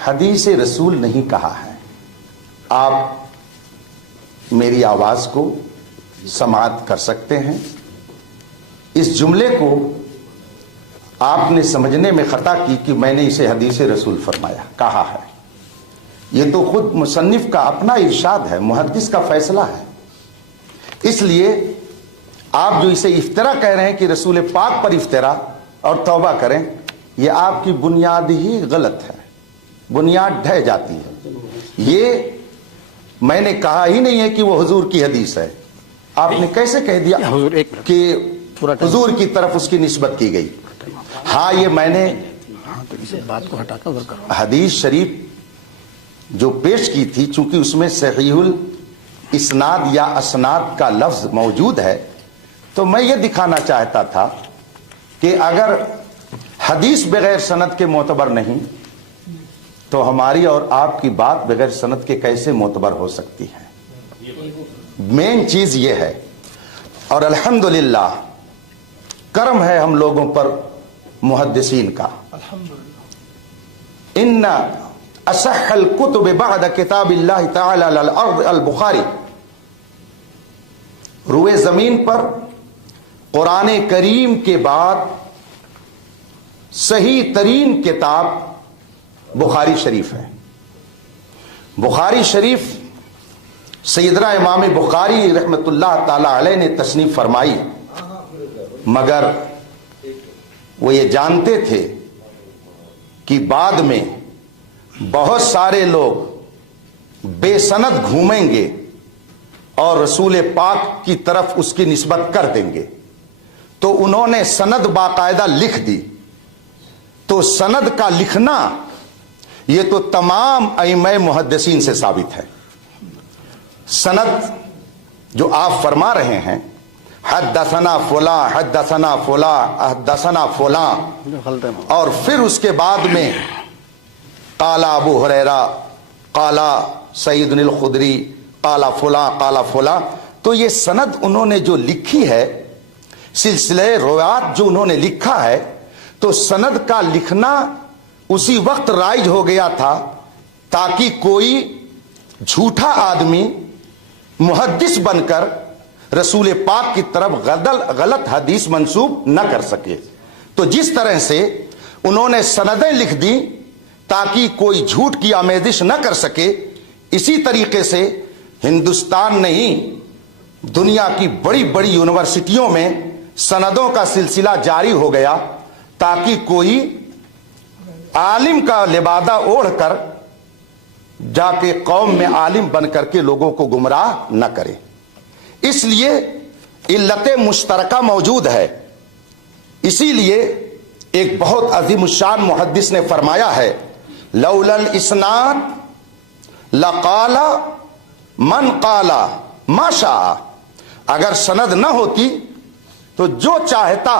حدیث رسول نہیں کہا ہے. آپ میری آواز کو سماعت کر سکتے ہیں. اس جملے کو آپ نے سمجھنے میں خطا کی کہ میں نے اسے حدیث رسول فرمایا, کہا ہے. یہ تو خود مصنف کا اپنا ارشاد ہے, محدث کا فیصلہ ہے. اس لیے آپ جو اسے افطرا کہہ رہے ہیں کہ رسول پاک پر افطرا اور توبہ کریں, یہ آپ کی بنیاد ہی غلط ہے, بنیاد ڈھہ جاتی ہے. یہ میں نے کہا ہی نہیں ہے کہ وہ حضور کی حدیث ہے. آپ نے کیسے کہہ دیا کہ حضور کی طرف اس کی نسبت کی گئی؟ ہاں, یہ میں نے بات کو ہٹا کر حدیث شریف جو پیش کی تھی, چونکہ اس میں صحیح الاسناد یا اسناد کا لفظ موجود ہے, تو میں یہ دکھانا چاہتا تھا کہ اگر حدیث بغیر سند کے معتبر نہیں تو ہماری اور آپ کی بات بغیر سند کے کیسے معتبر ہو سکتی ہے؟ مین چیز یہ ہے. اور الحمدللہ کرم ہے ہم لوگوں پر محدثین کا. ان اصح الکتب بعد کتاب اللہ تعالی علی الارض البخاری. روئے زمین پر قرآن کریم کے بعد صحیح ترین کتاب بخاری شریف ہے. بخاری شریف سیدنا امام بخاری رحمت اللہ تعالی علیہ نے تصنیف فرمائی, مگر وہ یہ جانتے تھے کہ بعد میں بہت سارے لوگ بے سند گھومیں گے اور رسول پاک کی طرف اس کی نسبت کر دیں گے, تو انہوں نے سند باقاعدہ لکھ دی. تو سند کا لکھنا یہ تو تمام ائمہ محدثین سے ثابت ہے. सनद जो आप फरमा रहे हैं, हद्दसना फुला हद्दसना फुला हद्दसना फुला, और फिर उसके बाद में काला अबू हुरैरा, काला सईदुल खुदरी, काला फुला, तो ये सनद उन्होंने जो लिखी है, सिलसिले रोयात जो उन्होंने लिखा है, तो सनद का लिखना उसी वक्त राइज हो गया था ताकि कोई झूठा आदमी मुहद्दिस बनकर रसूल पाक की तरफ गलत हदीस मंसूब न कर सके। तो जिस तरह से उन्होंने सनदें लिख दी ताकि कोई झूठ की आमेजिश न कर सके, इसी तरीके से हिंदुस्तान नहीं, दुनिया की बड़ी बड़ी यूनिवर्सिटियों में सनदों का सिलसिला जारी हो गया ताकि कोई आलिम का लिबादा ओढ़कर जाके कौम में आलिम बन करके लोगों को गुमराह न करे। इसलिए इल्लत मुश्तरका मौजूद है। इसीलिए एक बहुत अजीमुशान मुहद्दिस ने फरमाया है, लौलल इस्नाद लकाला मन काला माशा। अगर सनद न होती तो जो चाहता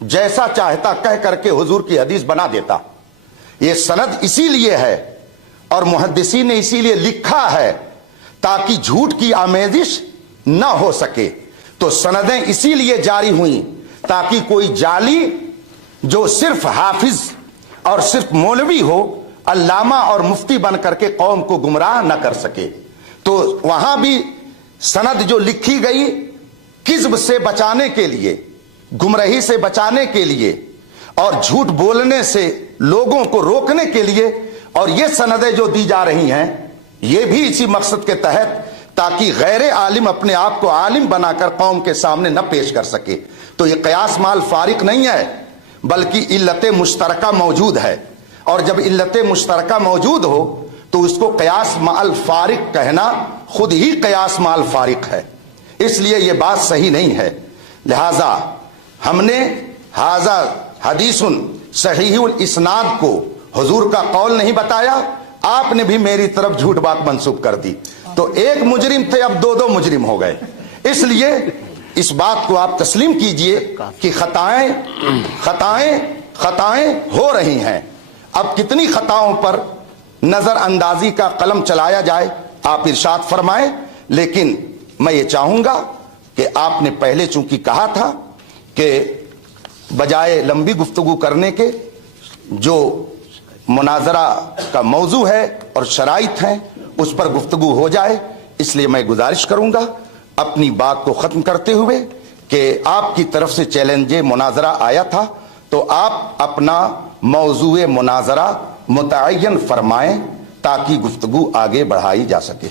जैसा चाहता कह करके हुजूर की हदीस बना देता। ये सनद इसीलिए है और मुहद्दिसीन ने इसीलिए लिखा है ताकि झूठ की आमेजिश न हो सके। तो सनदें इसीलिए जारी हुई ताकि कोई जाली जो सिर्फ हाफिज और सिर्फ मौलवी हो, अल्लामा और मुफ्ती बन करके कौम को गुमराह न कर सके। तो वहां भी सनद जो लिखी गई किज़्ब से बचाने के लिए, गुमराही से बचाने के लिए और झूठ बोलने से लोगों को रोकने के लिए, और ये सनदें जो दी जा रही हैं ये भी इसी मकसद के तहत ताकि गैर आलिम अपने आप को आलिम बनाकर कौम के सामने न पेश कर सके। तो ये कयास माल फारिक नहीं है बल्कि इल्लत मुश्तरका मौजूद है, और जब इल्लत मुश्तरका मौजूद हो तो उसको कयास माल फारिक कहना खुद ही कयास माल फारिक है। इसलिए ये बात सही नहीं है। लिहाजा हमने हाजा हदीसुन सहीहुल इस्नाद को हुजूर का कौल नहीं बताया, आपने भी मेरी तरफ झूठ बात मंसूब कर दी। तो एक मुजरिम थे, अब दो मुजरिम हो गए। इसलिए इस बात को आप तस्लीम कीजिए कि खताएं हो रही हैं। अब कितनी खताओं पर नजर अंदाजी का कलम चलाया जाए आप इरशाद फरमाएं। लेकिन मैं ये चाहूंगा कि आपने पहले चूंकि कहा था कि बजाय लंबी गुफ्तगू करने के जो मुनाजरा का मौजू है और शराइत हैं उस पर गुफ्तगू हो जाए, इसलिए मैं गुजारिश करूंगा अपनी बात को खत्म करते हुए कि आपकी तरफ से चैलेंज मुनाजरा आया था तो आप अपना मौजूए मुनाजरा मुतअय्यन फरमाएं ताकि गुफ्तगू आगे बढ़ाई जा सके।